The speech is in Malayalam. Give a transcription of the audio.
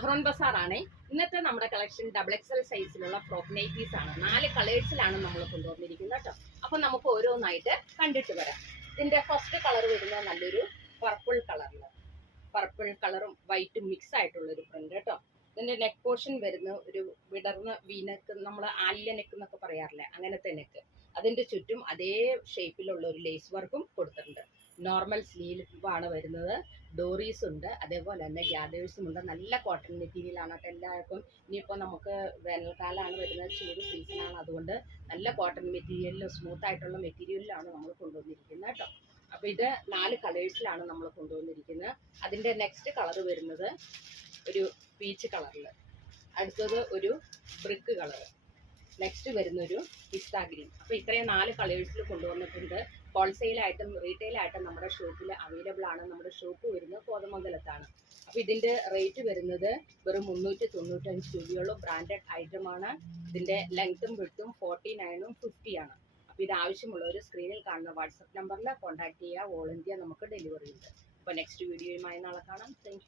മഹ്റോൺ ബസാർ ആണ്. ഇന്നത്തെ നമ്മുടെ കളക്ഷൻ ഡബിൾ എക്സൽ സൈസിലുള്ള ഫ്രോക്ക് നൈറ്റീസ് ആണ്. 4 കളേഴ്സിലാണ് നമ്മൾ കൊണ്ടുവന്നിരിക്കുന്നത് കേട്ടോ. അപ്പൊ നമുക്ക് ഓരോന്നായിട്ട് കണ്ടിട്ട് വരാം. ഇതിന്റെ ഫസ്റ്റ് കളർ വരുന്നത് നല്ലൊരു പർപ്പിൾ കളറും വൈറ്റും മിക്സ് ആയിട്ടുള്ള ഒരു പ്രിന്റ് കേട്ടോ. ഇതിന്റെ നെക്ക് പോർഷൻ വരുന്ന ഒരു വിടർന്ന വീനെക്ക്, നമ്മൾ ആലിയ നെക്ക് എന്നൊക്കെ പറയാറില്ലേ, അങ്ങനത്തെ നെക്ക്. അതിന്റെ ചുറ്റും അതേ ഷേപ്പിലുള്ള ഒരു ലേസ് വർക്കും കൊടുത്തിട്ടുണ്ട്. നോർമൽ സ്ലീവ് ആണ് വരുന്നത്. ഡോറീസ് ഉണ്ട്, അതേപോലെ തന്നെ ഗ്യാദേഴ്സും ഉണ്ട്. നല്ല കോട്ടൺ മെറ്റീരിയൽ ആണ് കേട്ടോ. എല്ലാവർക്കും ഇനിയിപ്പോൾ നമുക്ക് വേനൽക്കാലമാണ് വരുന്നത്, ചൂട് സീസണാണ്, അതുകൊണ്ട് നല്ല കോട്ടൺ മെറ്റീരിയലിൽ സ്മൂത്ത് ആയിട്ടുള്ള മെറ്റീരിയലിലാണ് നമ്മൾ കൊണ്ടുവന്നിരിക്കുന്നത് കേട്ടോ. അപ്പോൾ ഇത് 4 കളേഴ്സിലാണ് നമ്മൾ കൊണ്ടുവന്നിരിക്കുന്നത്. അതിൻ്റെ നെക്സ്റ്റ് കളർ വരുന്നത് ഒരു പീച്ച് കളറിൽ, അടുത്തത് ഒരു ബ്രിക്ക് കളർ, നെക്സ്റ്റ് വരുന്നൊരു പിസ്ത ഗ്രീൻ. അപ്പോൾ ഇത്രയും 4 കളേഴ്സിൽ കൊണ്ടുവന്നിട്ടുണ്ട്. ഹോൾസെയിലായിട്ടും റീറ്റെയിലായിട്ടും നമ്മുടെ ഷോപ്പിൽ അവൈലബിൾ ആണ്. നമ്മുടെ ഷോപ്പ് വരുന്നത് കോതമംഗലത്താണ്. അപ്പോൾ ഇതിൻ്റെ റേറ്റ് വരുന്നത് വെറും 395 രൂപയുള്ളൂ. ബ്രാൻഡഡ് ഐറ്റമാണ്. ഇതിൻ്റെ ലെങ്ത്തും വിഡ്ത്തും 49ഉം 50 ആണ്. അപ്പോൾ ഇത് ആവശ്യമുള്ളവർ സ്ക്രീനിൽ കാണുന്ന വാട്സപ്പ് നമ്പറിൽ കോൺടാക്ട് ചെയ്യുക. ഓൾ ഇന്ത്യ നമുക്ക് ഡെലിവറി ഉണ്ട്. അപ്പോൾ നെക്സ്റ്റ് വീഡിയോയുമായി നാളെ കാണാം. താങ്ക്